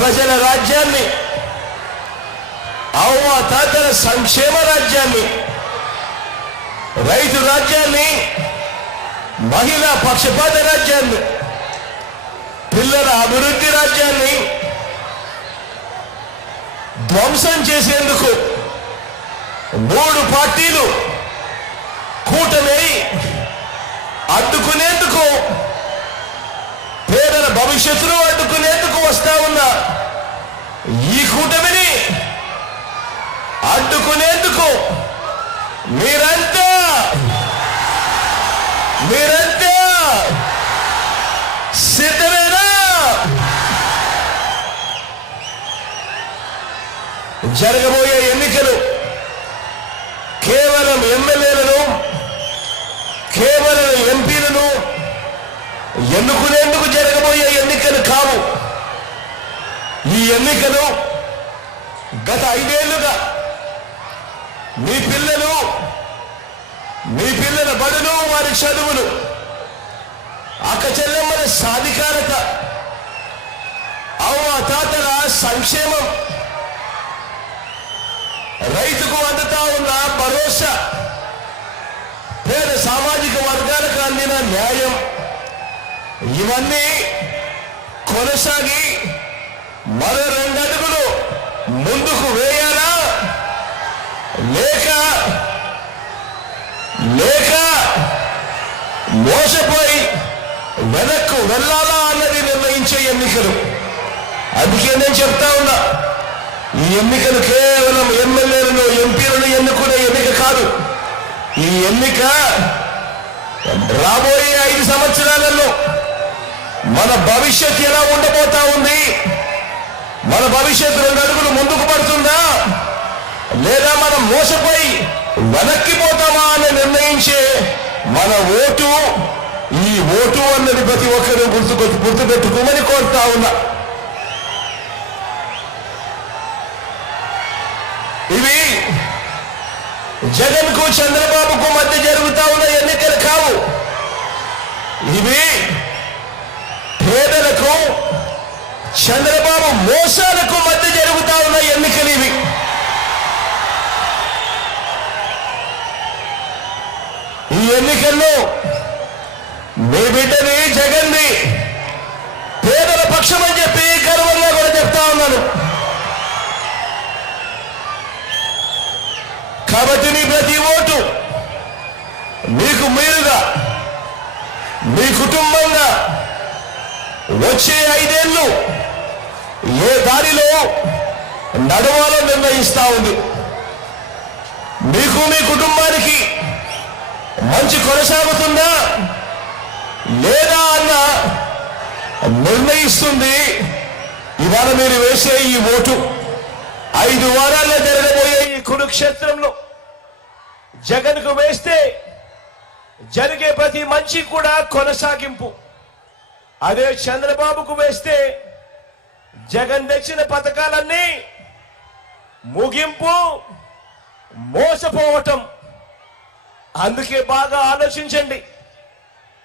ప్రజల రాజ్యాన్ని, అవమాతాతల సంక్షేమ రాజ్యాన్ని, రైతు రాజ్యాన్ని, మహిళా పక్షపాత రాజ్యాన్ని, పిల్లల అభివృద్ధి రాజ్యాన్ని ధ్వంసం చేసేందుకు 3 పార్టీలు కూటమి అడ్డుకునేందుకు, పేదల భవిష్యత్తును అడ్డుకునేందుకు వస్తా ఉన్న ఈ కూటమిని అడ్డుకునేందుకు మీరంతా సిద్ధమేనా? జరగబోయే ఎన్నికలు కేవలం ఎమ్మెల్యేలను, కేవలం ఎంపీలను ఎన్నుకునేందుకు జరగబోయే ఎన్నికలు కావు. ఈ ఎన్నికలు గత 5 ఏళ్లుగా మీ పిల్లల బడులు, వారి చదువులు, అక్కచెల్లెమ్మల సాధికారత, అవ్వాతాతల సంక్షేమం, రైతుకు అందుతా ఉన్న భరోసా, పేద సామాజిక వర్గాలకు అందిన న్యాయం, ఇవన్నీ కొనసాగి మరో 2 అడుగులు ముందుకు వేయాలా లేక మోసపోయి వెనక్కు వెళ్ళాలా అన్నది నిర్ణయించే ఎన్నికలు. అందుకే నేను చెప్తా ఉన్నా, ఈ ఎన్నికలు కేవలం ఎమ్మెల్యేలను, ఎంపీలను ఎన్నుకునే ఎన్నిక కాదు. ఈ ఎన్నిక రాబోయే 5 సంవత్సరాలలో మన భవిష్యత్ ఎలా ఉండబోతా ఉంది, మన భవిష్యత్తు 2 అడుగులు ముందుకు పడుతుందా లేదా మనం మోసపోయి వెనక్కిపోతామా అని నిర్ణయించే మన ఓటు. ఈ ఓటు అన్నది ప్రతి ఒక్కరూ గుర్తుపెట్టుకోమని కోరుతా ఉన్నా. ఇవి జగన్కు, చంద్రబాబుకు మధ్య జరుగుతా ఉన్న ఎన్నికలు కావు. ఇవి పేదలకు, చంద్రబాబు మోసాలకు మధ్య జరుగుతా ఉన్న ఎన్నికలు. ఇవి ఈ ఎన్నికల్లో మీ బిడ్డని, జగన్ని పేదల పక్షం అని చెప్పి గర్వంగా కూడా చెప్తా ఉన్నాను. కాబట్టి నీ ప్రతి ఓటు మీకు మీరుగా, మీ కుటుంబంగా వచ్చే 5 ఏళ్ళు ఏ దారిలో నడవాలో నిర్ణయిస్తా ఉంది. మీకు, మీ కుటుంబానికి మంచి కొనసాగుతుందా లేదా అన్న నిర్ణయిస్తుంది ఇవాళ మీరు వేసే ఈ ఓటు. 5 వారాల్లో జరగబోయే ఈ కురుక్షేత్రంలో జగన్కు వేస్తే జరిగే ప్రతి మంచి కూడా కొనసాగింపు. అదే చంద్రబాబుకు వేస్తే జగన్ తెచ్చిన పథకాలన్నీ ముగింపు, మోసపోవటం. అందుకే బాగా ఆలోచించండి.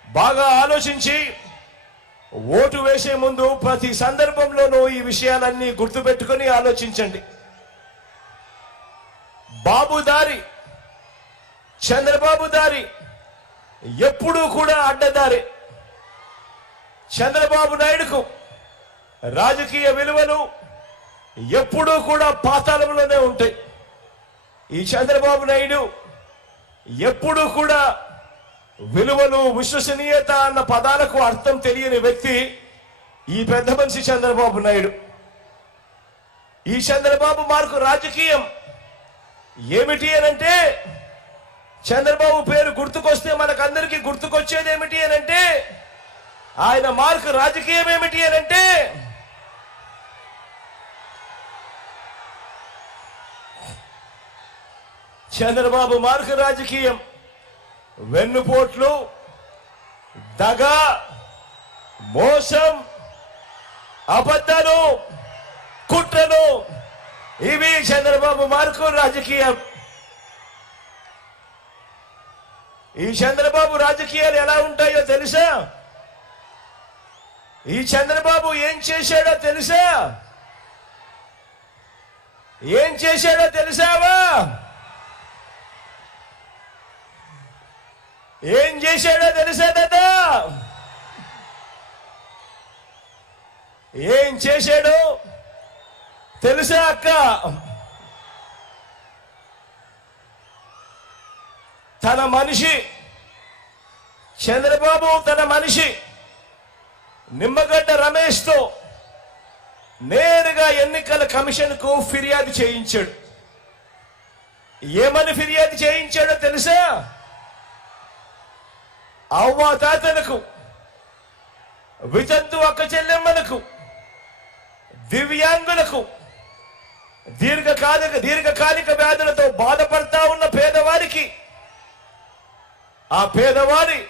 బాగా ఆలోచించి ఓటు వేసే ముందు ప్రతి సందర్భంలోనూ ఈ విషయాలన్నీ గుర్తుపెట్టుకొని ఆలోచించండి. బాబు దారి, చంద్రబాబు దారి ఎప్పుడూ కూడా అడ్డదారి. చంద్రబాబు నాయుడుకు రాజకీయ విలువలు ఎప్పుడూ కూడా పాతాళంలోనే ఉంటాయి. ఈ చంద్రబాబు నాయుడు ఎప్పుడూ కూడా విలువలు, విశ్వసనీయత అన్న పదాలకు అర్థం తెలియని వ్యక్తి ఈ పెద్ద మనిషి చంద్రబాబు నాయుడు. ఈ చంద్రబాబు మార్కు రాజకీయం ఏమిటి అనంటే, చంద్రబాబు పేరు గుర్తుకొస్తే మనకందరికీ గుర్తుకొచ్చేది ఏమిటి అనంటే, ఆయన మార్కు రాజకీయం ఏమిటి అనంటే చంద్రబాబు మార్కు రాజకీయం వెన్నుపోట్లు, దగ, మోసం, అబద్ధాలు, కుట్రలు, ఇవి చంద్రబాబు మార్కు రాజకీయం. ఈ చంద్రబాబు రాజకీయాలు ఎలా ఉంటాయో తెలుసా? ఈ చంద్రబాబు ఏం చేశాడో తెలుసా? ఏం చేశాడో తెలిసావా? ఏం చేశాడో తెలిసేదా? ఏం చేశాడో తెలుసా అక్క? తన మనిషి చంద్రబాబు, తన మనిషి నిమ్మగడ్డ రమేష్తో నేరుగా ఎన్నికల కమిషన్కు ఫిర్యాదు చేయించాడు. ఏమని ఫిర్యాదు చేయించాడో తెలుసా? అవ్వాతాతలకు, వితంతు అక్క చెల్లెమ్మలకు, దివ్యాంగులకు, దీర్ఘకాలిక వ్యాధులతో బాధపడతా ఉన్న పేదవారికి, ఆ పేదవారి